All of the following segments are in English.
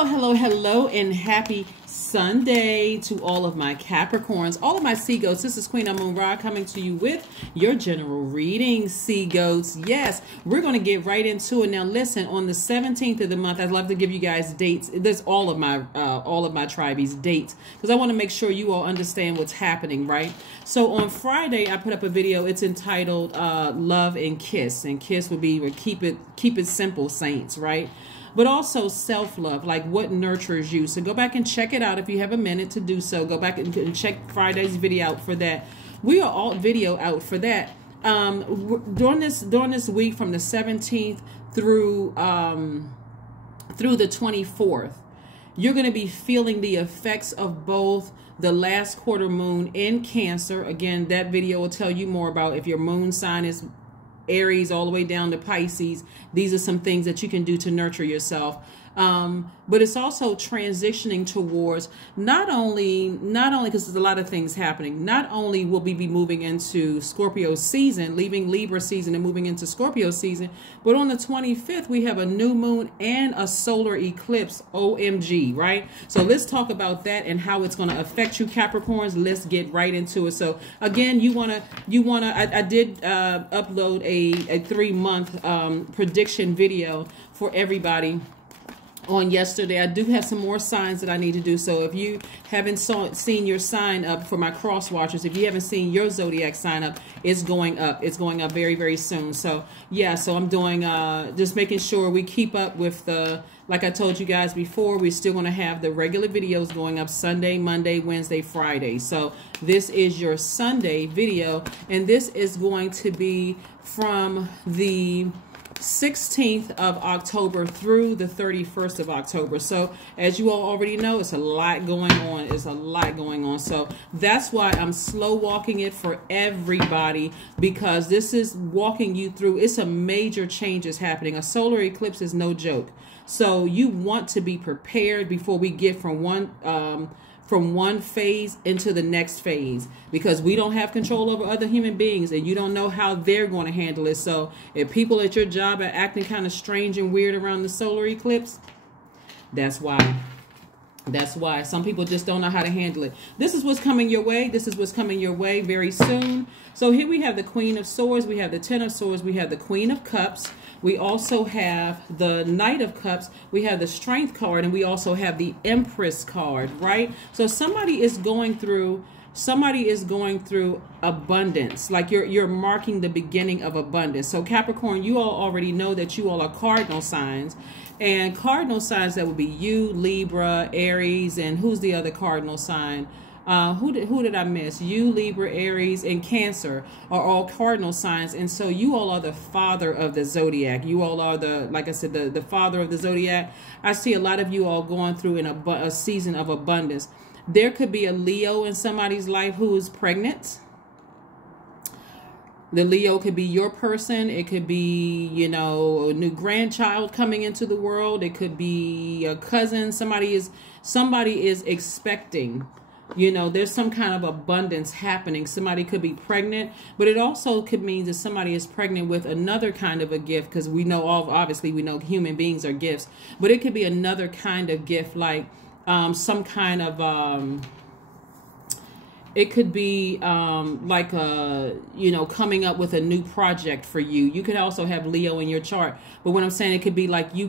Hello, hello, and happy Sunday to all of my Capricorns, all of my sea goats. This is Queen Amun Ra coming to you with your general reading, sea goats. Yes, we're going to get right into it. Now, listen, on the 17th of the month, I'd love to give you guys dates. There's all of my tribees dates because I want to make sure you all understand what's happening, right? So on Friday, I put up a video. It's entitled "Love and Kiss," and kiss would be keep it simple, saints, right? But also self-love, like what nurtures you. So go back and check it out if you have a minute to do so. Go back and check Friday's video out for that. We are all video out for that. During this week from the 17th through the 24th, you're going to be feeling the effects of both the last quarter moon in Cancer. Again, that video will tell you more about if your moon sign is Aries all the way down to Pisces. These are some things that you can do to nurture yourself. But it's also transitioning towards not only because there's a lot of things happening. Not only will we be moving into Scorpio season, leaving Libra season and moving into Scorpio season, but on the 25th we have a new moon and a solar eclipse. OMG, right? So let's talk about that and how it's going to affect you, Capricorns. Let's get right into it. So again, I did upload a 3-month prediction video for everybody on yesterday. I do have some more signs that I need to do. So if you haven't seen your sign up for my cross watchers, if you haven't seen your Zodiac sign up, it's going up. It's going up very, very soon. So yeah, so I'm doing just making sure we keep up with the, like I told you guys before, we're still going to have the regular videos going up Sunday, Monday, Wednesday, Friday. So this is your Sunday video, and this is going to be from the 16th of October through the 31st of October. So as you all already know, it's a lot going on. It's a lot going on. So that's why I'm slow walking it for everybody, because this is walking you through. It's a major changes happening. A solar eclipse is no joke. So you want to be prepared before we get from one phase into the next phase, because we don't have control over other human beings and you don't know how they're going to handle it. So if people at your job are acting kind of strange and weird around the solar eclipse, that's why. That's why some people just don't know how to handle it. This is what's coming your way. This is what's coming your way very soon. So here we have the Queen of Swords. We have the Ten of Swords. We have the Queen of Cups. We also have the Knight of Cups. We have the Strength card. And we also have the Empress card, right? So somebody is going through abundance. Like you're marking the beginning of abundance. So Capricorn, you all already know that you all are cardinal signs. And cardinal signs, that would be you, Libra, Aries, and who's the other cardinal sign? Who did I miss? You, Libra, Aries, and Cancer are all cardinal signs. And so you all are the father of the Zodiac. You all are like I said, the father of the Zodiac. I see a lot of you all going through a season of abundance. There could be a Leo in somebody's life who is pregnant. The Leo could be your person. It could be, you know, a new grandchild coming into the world. It could be a cousin. Somebody is expecting. You know, there's some kind of abundance happening. Somebody could be pregnant, but it also could mean that somebody is pregnant with another kind of a gift, because we know obviously we know human beings are gifts, but it could be another kind of gift, like some kind of it could be like you know, coming up with a new project for you. You could also have Leo in your chart, but what I'm saying, it could be like you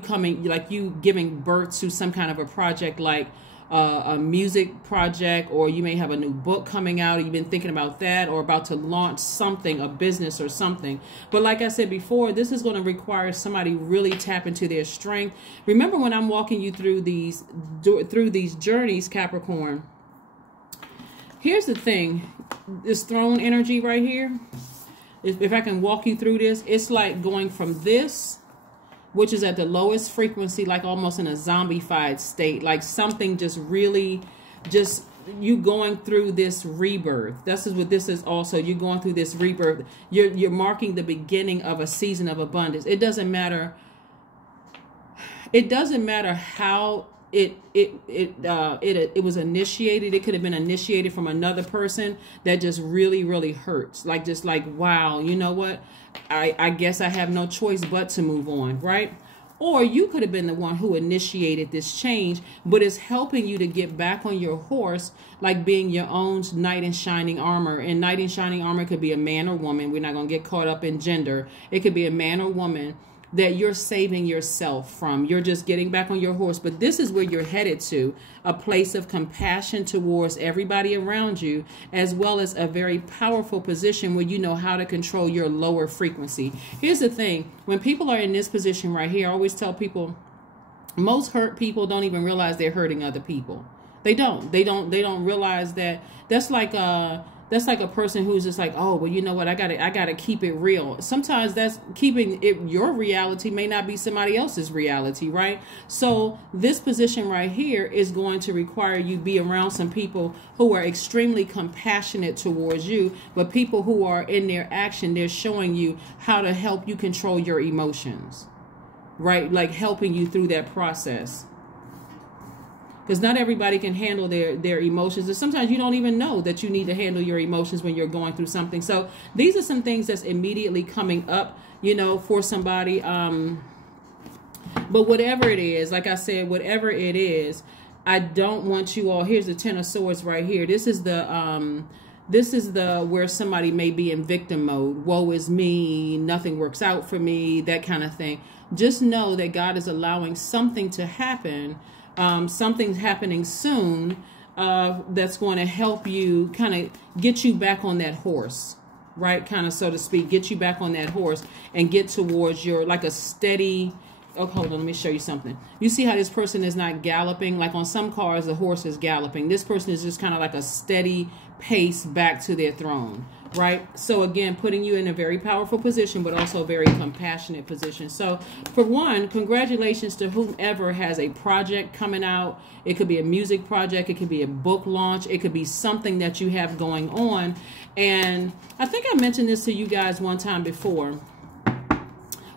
giving birth to some kind of a project, like a music project, or you may have a new book coming out. You've been thinking about that, or about to launch something, a business or something. But like I said before, this is going to require somebody really tap into their strength. Remember, when I'm walking you through these journeys, Capricorn, here's the thing, this throne energy right here, if I can walk you through this, it's like going from this, which is at the lowest frequency, like almost in a zombified state, like something just really, just you going through this rebirth. This is what this is also. You're going through this rebirth. You're marking the beginning of a season of abundance. It doesn't matter. It doesn't matter how it was initiated. It could have been initiated from another person that just really hurts. Like, just like, wow, you know what? I guess I have no choice but to move on, right? Or you could have been the one who initiated this change, but it's helping you to get back on your horse, like being your own knight in shining armor. And knight in shining armor could be a man or woman. We're not going to get caught up in gender. It could be a man or woman that you're saving yourself from. You're just getting back on your horse. But this is where you're headed to, a place of compassion towards everybody around you, as well as a very powerful position where you know how to control your lower frequency. Here's the thing. When people are in this position right here, I always tell people, most hurt people don't even realize they're hurting other people. They don't realize that. That's like a person who's just like, oh, well, you know what? I gotta keep it real. Sometimes that's keeping it. Your reality may not be somebody else's reality, right? So this position right here is going to require you be around some people who are extremely compassionate towards you, but people who are in their action, they're showing you how to help you control your emotions, right? Like helping you through that process. Because not everybody can handle their emotions. And sometimes you don't even know that you need to handle your emotions when you're going through something. So these are some things that's immediately coming up, you know, for somebody. But whatever it is, like I said, whatever it is, I don't want you all. Here's the Ten of Swords right here. This is the where somebody may be in victim mode. Woe is me. Nothing works out for me. That kind of thing. Just know that God is allowing something to happen. Something's happening soon that's going to help you kind of get you back on that horse, right? Kind of, so to speak, get you back on that horse and get towards your, like a steady, oh, hold on, let me show you something. You see how this person is not galloping? Like on some cars, the horse is galloping. This person is just kind of like a steady pace back to their throne, right? So again, putting you in a very powerful position, but also a very compassionate position. So for one, congratulations to whomever has a project coming out. It could be a music project. It could be a book launch. It could be something that you have going on. And I think I mentioned this to you guys one time before.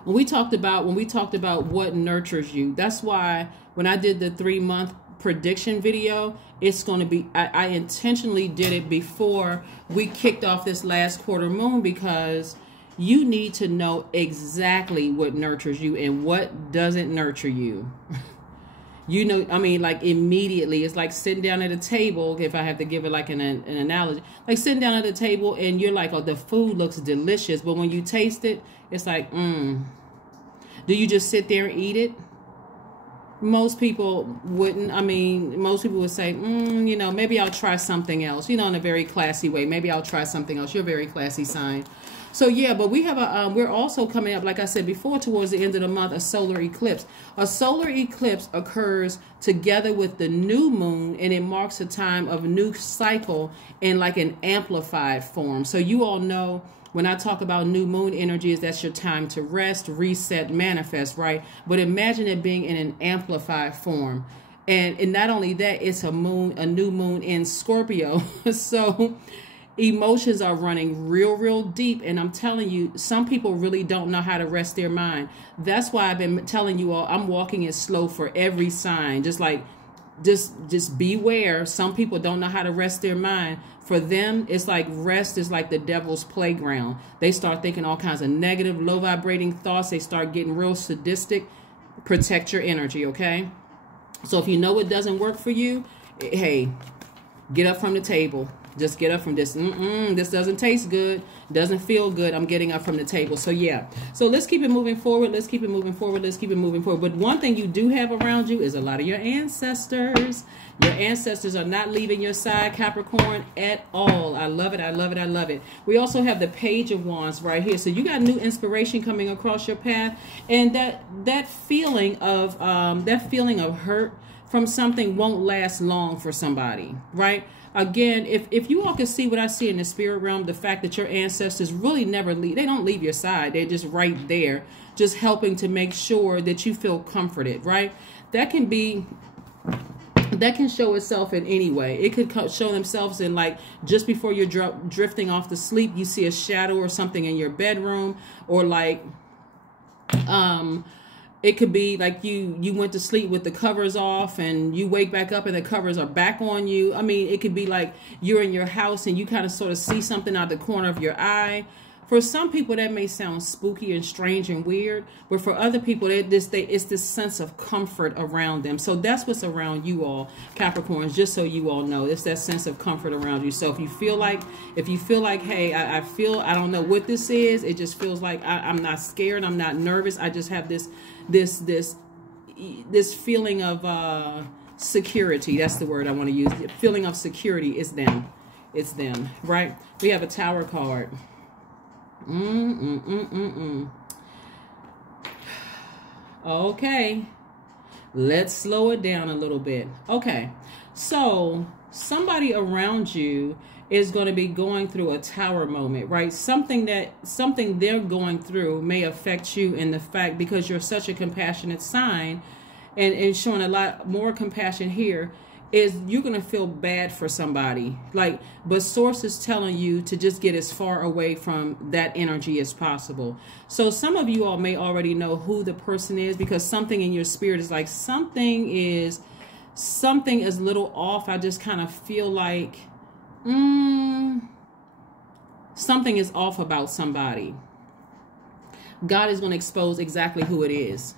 When we talked about what nurtures you. That's why when I did the 3-month prediction video, it's going to be, I intentionally did it before we kicked off this last quarter moon, because you need to know exactly what nurtures you and what doesn't nurture you. You know, I mean, like immediately. It's like sitting down at a table, if I have to give it like an analogy, like sitting down at a table and you're like, oh, the food looks delicious, but when you taste it, it's like, do you just sit there and eat it? Most people wouldn't. I mean, most people would say, you know, maybe I'll try something else, you know, in a very classy way. Maybe I'll try something else. You're a very classy sign. So yeah, but we have we're also coming up, like I said before, towards the end of the month, a solar eclipse. A solar eclipse occurs together with the new moon, and it marks a time of a new cycle in like an amplified form. So you all know, when I talk about new moon energies, that's your time to rest, reset, manifest, right? But imagine it being in an amplified form. And not only that, it's a new moon in Scorpio. So emotions are running real deep. And I'm telling you, some people really don't know how to rest their mind. That's why I've been telling you all, I'm walking it slow for every sign. Just beware. Some people don't know how to rest their mind. For them, it's like rest is like the devil's playground. They start thinking all kinds of negative, low vibrating thoughts. They start getting real sadistic. Protect your energy, okay? So if you know it doesn't work for you, hey, get up from the table. Just get up from this. This doesn't taste good. Doesn't feel good. I'm getting up from the table. So yeah. So let's keep it moving forward. Let's keep it moving forward. Let's keep it moving forward. But one thing you do have around you is a lot of your ancestors. Your ancestors are not leaving your side, Capricorn, at all. I love it. I love it. I love it. We also have the Page of Wands right here. So you got new inspiration coming across your path, and that feeling of hurt from something won't last long for somebody, right? Again, if you all can see what I see in the spirit realm, the fact that your ancestors really never leave, they don't leave your side. They're just right there, just helping to make sure that you feel comforted, right? That can show itself in any way. It could show themselves in, like, just before you're drifting off to sleep, you see a shadow or something in your bedroom, or like, it could be like you went to sleep with the covers off and you wake back up and the covers are back on you. I mean, it could be like you're in your house and you kind of sort of see something out the corner of your eye. For some people, that may sound spooky and strange and weird, but for other people, it's this sense of comfort around them. So that's what's around you all, Capricorns, just so you all know. It's that sense of comfort around you. So if you feel like, hey, I don't know what this is. It just feels like I'm not scared. I'm not nervous. I just have this feeling of security. That's the word I want to use. The feeling of security is them. It's them, right? We have a Tower card. Okay, let's slow it down a little bit. Okay, so somebody around you is going to be going through a Tower moment, right? Something they're going through may affect you in the fact, because you're such a compassionate sign, and showing a lot more compassion here, is you're going to feel bad for somebody. But Source is telling you to just get as far away from that energy as possible. So some of you all may already know who the person is, because something in your spirit is like, something is a little off. I just kind of feel like something is off about somebody. God is going to expose exactly who it is.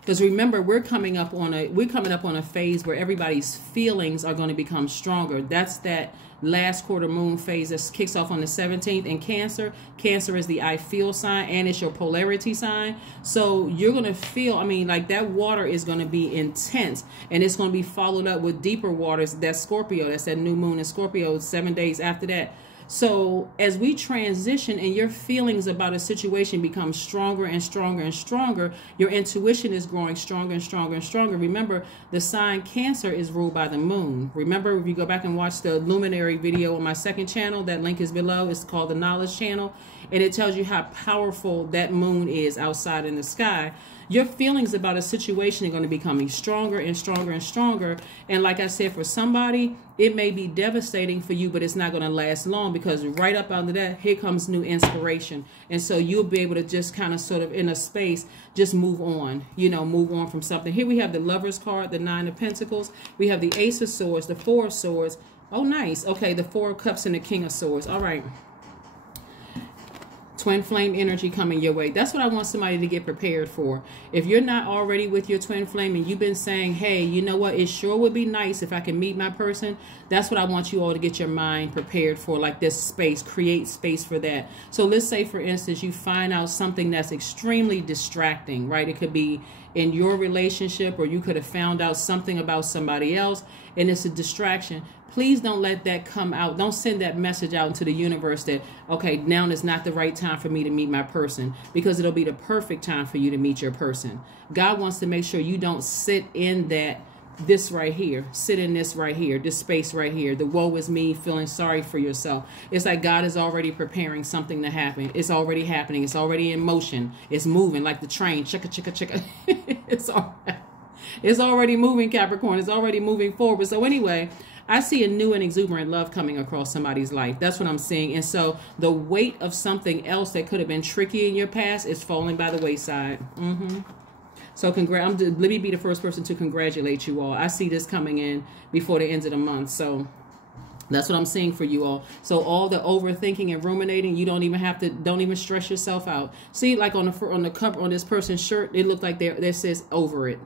Because remember, we're coming up on a phase where everybody's feelings are going to become stronger. That's that last quarter moon phase that kicks off on the 17th in Cancer. Cancer is the I feel sign, and it's your polarity sign. So you're going to feel, like that water is going to be intense, and it's going to be followed up with deeper waters. That's Scorpio. That's that new moon in Scorpio 7 days after that. So as we transition and your feelings about a situation become stronger and stronger and stronger, your intuition is growing stronger and stronger and stronger. Remember, the sign Cancer is ruled by the moon. Remember, if you go back and watch the luminary video on my second channel, that link is below. It's called the Knowledge Channel, and it tells you how powerful that moon is outside in the sky. Your feelings about a situation are going to be becoming stronger and stronger and stronger. And like I said, for somebody, it may be devastating for you, but it's not going to last long, because right up under that, here comes new inspiration. And so you'll be able to just kind of sort of in a space, just move on, move on from something. Here we have the Lover's card, the 9 of Pentacles. We have the Ace of Swords, the 4 of Swords. Oh, nice. Okay, the 4 of Cups and the King of Swords. All right. Twin flame energy coming your way. That's what I want somebody to get prepared for. If you're not already with your twin flame and you've been saying, hey, you know what, it sure would be nice if I can meet my person, that's what I want you all to get your mind prepared for, like this space, create space for that. So let's say, for instance, you find out something that's extremely distracting, right? It could be in your relationship, or you could have found out something about somebody else and it's a distraction. Please don't let that come out. Don't send that message out into the universe that, okay, now is not the right time for me to meet my person, because it'll be the perfect time for you to meet your person. God wants to make sure you don't sit in this right here, sit in this right here, this space right here, the woe is me, feeling sorry for yourself. It's like God is already preparing something to happen. It's already happening. It's already in motion. It's moving like the train. Chicka, chicka, chicka. It's already moving, Capricorn. It's already moving forward. So anyway, I see a new and exuberant love coming across somebody's life. That's what I'm seeing. And so the weight of something else that could have been tricky in your past is falling by the wayside. So let me be the first person to congratulate you all. I see this coming in before the end of the month. So that's what I'm seeing for you all. So all the overthinking and ruminating, you don't even stress yourself out. See, like on the cover on this person's shirt, it looked like there says over it.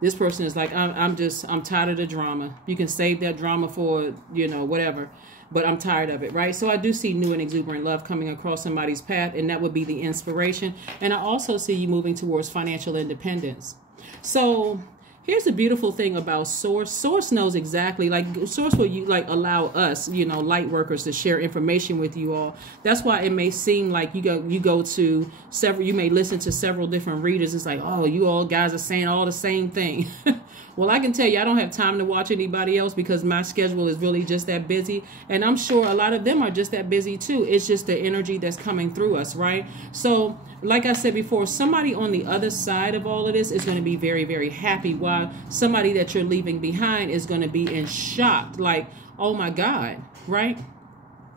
This person is like, I'm tired of the drama. You can save that drama for, whatever. But I'm tired of it, right? So I do see new and exuberant love coming across somebody's path, and that would be the inspiration. And I also see you moving towards financial independence. So here's the beautiful thing about Source. Source knows exactly, Source will allow us, light workers, to share information with you all. That's why it may seem like you go to several, you may listen to several different readers. It's like, oh, you all guys are saying all the same thing. Well, I can tell you, I don't have time to watch anybody else, because my schedule is really just that busy. And I'm sure a lot of them are just that busy too. It's just the energy that's coming through us, right? So like I said before, somebody on the other side of all of this is going to be very, very happy, while somebody that you're leaving behind is going to be in shock, like, oh my God, right?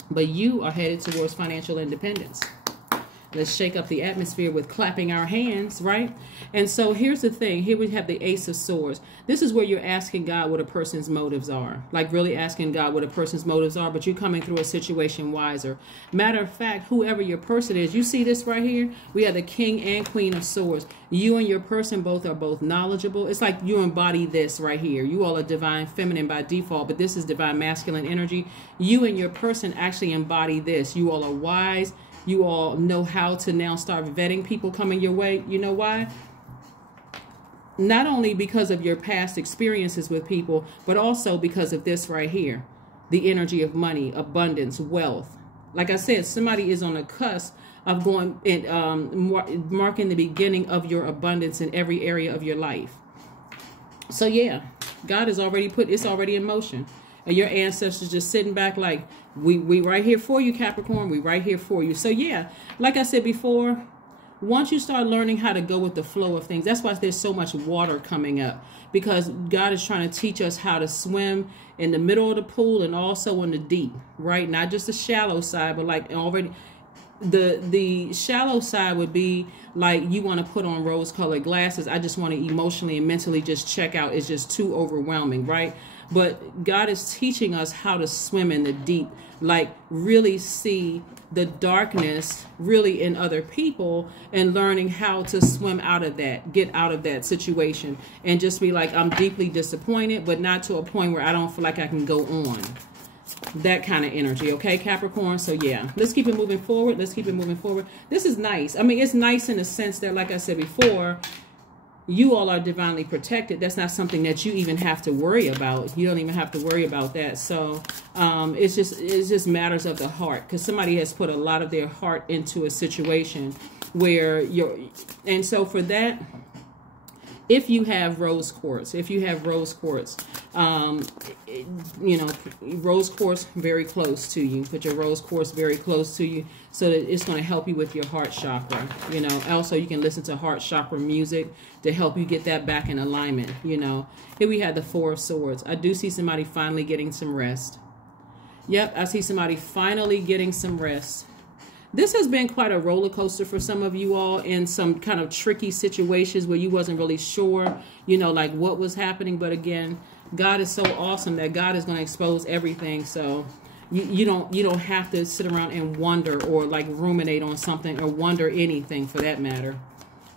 But you are headed towards financial independence. Let's shake up the atmosphere with clapping our hands, right? And so here's the thing. Here we have the Ace of Swords. This is where you're asking God what a person's motives are. Like really asking God what a person's motives are, but you're coming through a situation wiser. Matter of fact, whoever your person is, you see this right here? We have the King and Queen of Swords. You and your person both are both knowledgeable. It's like you embody this right here. You all are divine feminine by default, but this is divine masculine energy. You and your person actually embody this. You all are wise. You all know how to now start vetting people coming your way. You know why? Not only because of your past experiences with people, but also because of this right here. The energy of money, abundance, wealth. Like I said, somebody is on the cusp of going and marking the beginning of your abundance in every area of your life. So yeah, God has already put, it's already in motion. And your ancestors just sitting back like, we right here for you, Capricorn. We right here for you. So yeah, like I said before, once you start learning how to go with the flow of things, that's why there's so much water coming up. Because God is trying to teach us how to swim in the middle of the pool and also in the deep, right? Not just the shallow side, but like already... The shallow side would be like you want to put on rose-colored glasses. I just want to emotionally and mentally just check out. It's just too overwhelming, right? But God is teaching us how to swim in the deep, like really see the darkness really in other people and learning how to swim out of that, get out of that situation and just be like, I'm deeply disappointed, but not to a point where I don't feel like I can go on. That kind of energy, okay, Capricorn? So yeah, let's keep it moving forward. Let's keep it moving forward. This is nice. I mean, it's nice in the sense that, like I said before, you all are divinely protected. That's not something that you even have to worry about. You don't even have to worry about that. So it's just matters of the heart, because somebody has put a lot of their heart into a situation where and so for that, if you have rose quartz, you know, rose quartz very close to you. Put your rose quartz very close to you so that it's going to help you with your heart chakra. You know, also you can listen to heart chakra music to help you get that back in alignment. You know, here we have the Four of Swords. I do see somebody finally getting some rest. Yep, I see somebody finally getting some rest. This has been quite a roller coaster for some of you all in some kind of tricky situations where you wasn't really sure, you know, like what was happening. But again, God is so awesome that God is going to expose everything. So you don't have to sit around and wonder or like ruminate on something or wonder anything for that matter.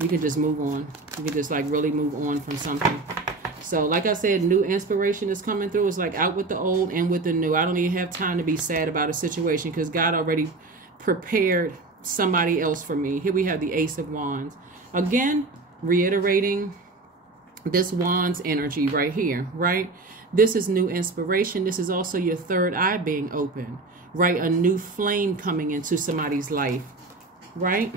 You can just move on. You can just like really move on from something. So like I said, new inspiration is coming through. It's like out with the old and with the new. I don't even have time to be sad about a situation because God already prepared somebody else for me. Here we have the Ace of Wands. Again, reiterating this Wands energy right here, right? This is new inspiration. This is also your third eye being open, right? A new flame coming into somebody's life, right?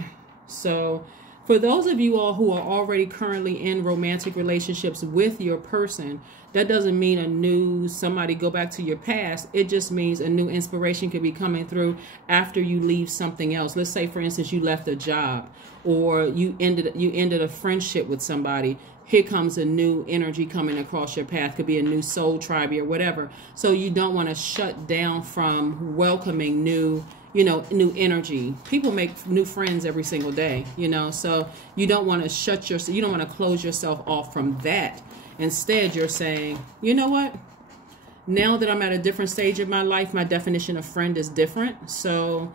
So for those of you all who are already currently in romantic relationships with your person, that doesn't mean a new somebody go back to your past. It just means a new inspiration could be coming through after you leave something else. Let's say, for instance, you left a job or you ended a friendship with somebody. Here comes a new energy coming across your path. Could be a new soul tribe or whatever. So you don't want to shut down from welcoming new, you know, new energy. People make new friends every single day, you know, so you don't want to you don't want to close yourself off from that. Instead, you're saying, you know what? Now that I'm at a different stage of my life, my definition of friend is different. So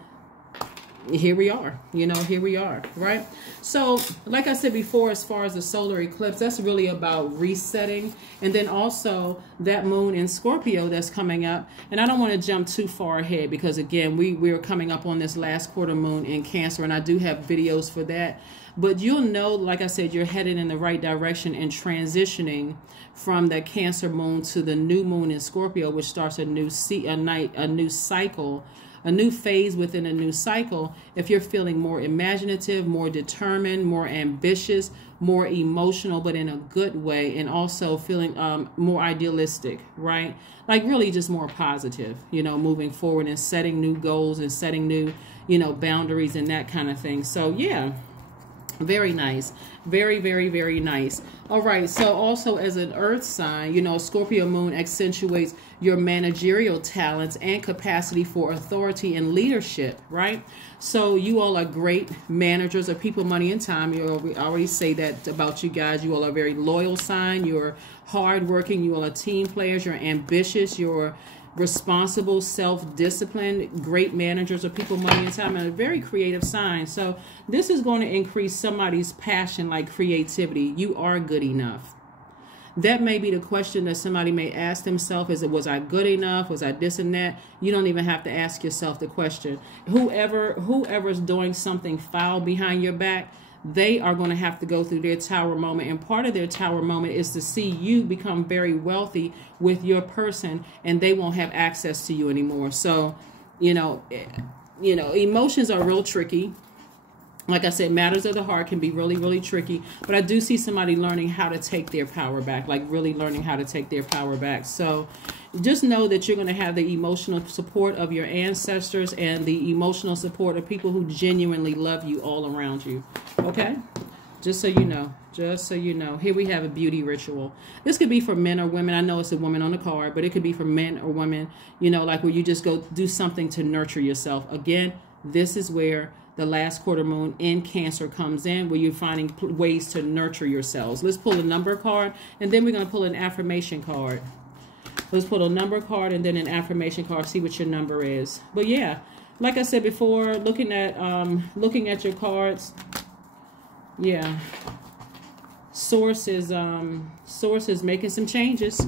here we are, you know, here we are, right? So like I said before, as far as the solar eclipse, that's really about resetting. And then also that moon in Scorpio that's coming up. And I don't want to jump too far ahead because, again, we're coming up on this last quarter moon in Cancer, and I do have videos for that. But you'll know, like I said, you're headed in the right direction and transitioning from that Cancer moon to the new moon in Scorpio, which starts a new cycle, a new phase within a new cycle. If you're feeling more imaginative, more determined, more ambitious, more emotional, but in a good way, and also feeling more idealistic, right? Like really just more positive, you know, moving forward and setting new goals and setting new, you know, boundaries and that kind of thing. So yeah. Very nice. Very, very, very nice. All right. So also as an earth sign, you know, Scorpio moon accentuates your managerial talents and capacity for authority and leadership, right? So you all are great managers of people, money, and time. We already say that about you guys. You all are a very loyal sign. You're hardworking. You all are team players. You're ambitious. You're responsible, self-disciplined, great managers of people, money, and time, and a very creative sign. So this is going to increase somebody's passion, like creativity. You are good enough. That may be the question that somebody may ask themselves, is it, was I good enough? Was I this and that? You don't even have to ask yourself the question. Whoever's doing something foul behind your back, they are going to have to go through their tower moment. And part of their tower moment is to see you become very wealthy with your person, and they won't have access to you anymore. So, you know, emotions are real tricky. Like I said, matters of the heart can be really, really tricky. But I do see somebody learning how to take their power back, like really learning how to take their power back. So just know that you're going to have the emotional support of your ancestors and the emotional support of people who genuinely love you all around you. Okay? Just so you know. Just so you know. Here we have a beauty ritual. This could be for men or women. I know it's a woman on the card, but it could be for men or women, you know, like where you just go do something to nurture yourself. Again, this is where the last quarter moon in Cancer comes in, where you're finding ways to nurture yourselves. Let's pull a number card, and then we're going to pull an affirmation card. Let's pull a number card and then an affirmation card, see what your number is. But yeah, like I said before, looking at your cards, yeah. Source is making some changes.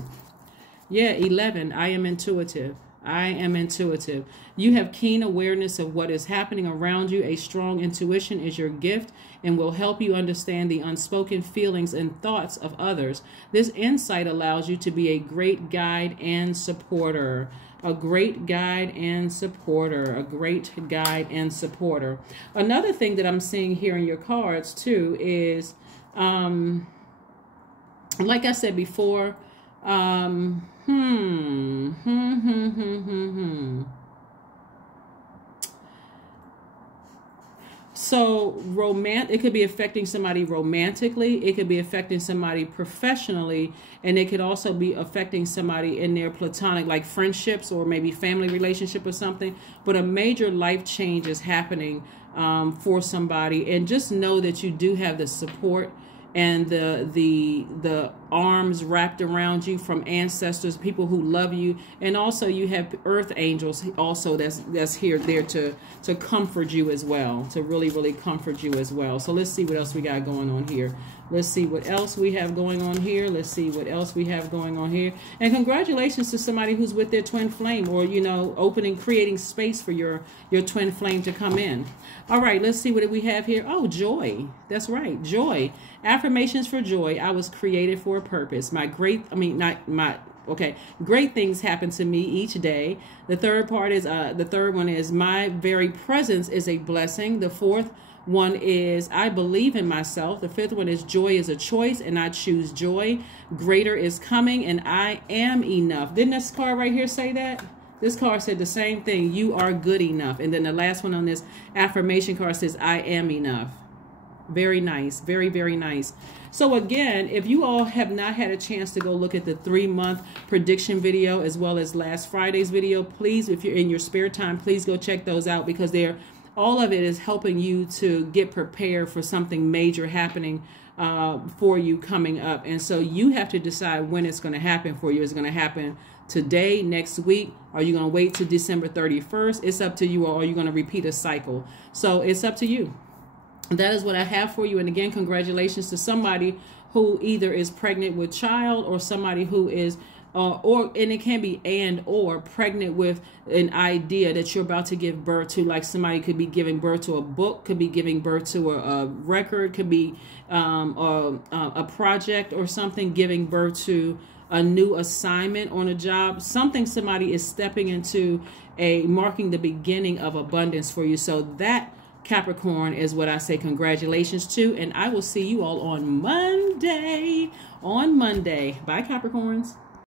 Yeah, 11, I am intuitive. I am intuitive. You have keen awareness of what is happening around you. A strong intuition is your gift and will help you understand the unspoken feelings and thoughts of others. This insight allows you to be a great guide and supporter. A great guide and supporter. A great guide and supporter. Another thing that I'm seeing here in your cards too is, like I said before, So it could be affecting somebody romantically, it could be affecting somebody professionally, and it could also be affecting somebody in their platonic, like friendships or maybe family relationship or something. But a major life change is happening for somebody, and just know that you do have the support and the arms wrapped around you from ancestors, people who love you, and also you have earth angels also that's here there to comfort you as well, to really comfort you as well. So let's see what else we got going on here. Let's see what else we have going on here. Let's see what else we have going on here. And congratulations to somebody who's with their twin flame, or, you know, creating space for your twin flame to come in. All right, let's see what we have here. Oh, joy. That's right, joy. Affirmations for joy. I was created for a purpose. Great things happen to me each day. The third one is my very presence is a blessing. The fourth one is I believe in myself. The fifth one is joy is a choice and I choose joy. Greater is coming and I am enough. Didn't this card right here say that? This card said the same thing. You are good enough. And then the last one on this affirmation card says I am enough. Very nice. Very, very nice. So again, if you all have not had a chance to go look at the 3-month prediction video as well as last Friday's video, please, if you're in your spare time, please go check those out, because all of it is helping you to get prepared for something major happening for you coming up. And so you have to decide when it's going to happen for you. Is it going to happen today, next week? Are you going to wait till December 31st? It's up to you. Or are you going to repeat a cycle? So it's up to you. That is what I have for you. And again, congratulations to somebody who either is pregnant with child, or somebody who is and it can be or pregnant with an idea that you're about to give birth to. Like somebody could be giving birth to a book, could be giving birth to a record, could be a project or something, giving birth to a new assignment on a job. Somebody is stepping into marking the beginning of abundance for you. So that, Capricorn, is what I say congratulations to. And I will see you all on Monday. Bye, Capricorns.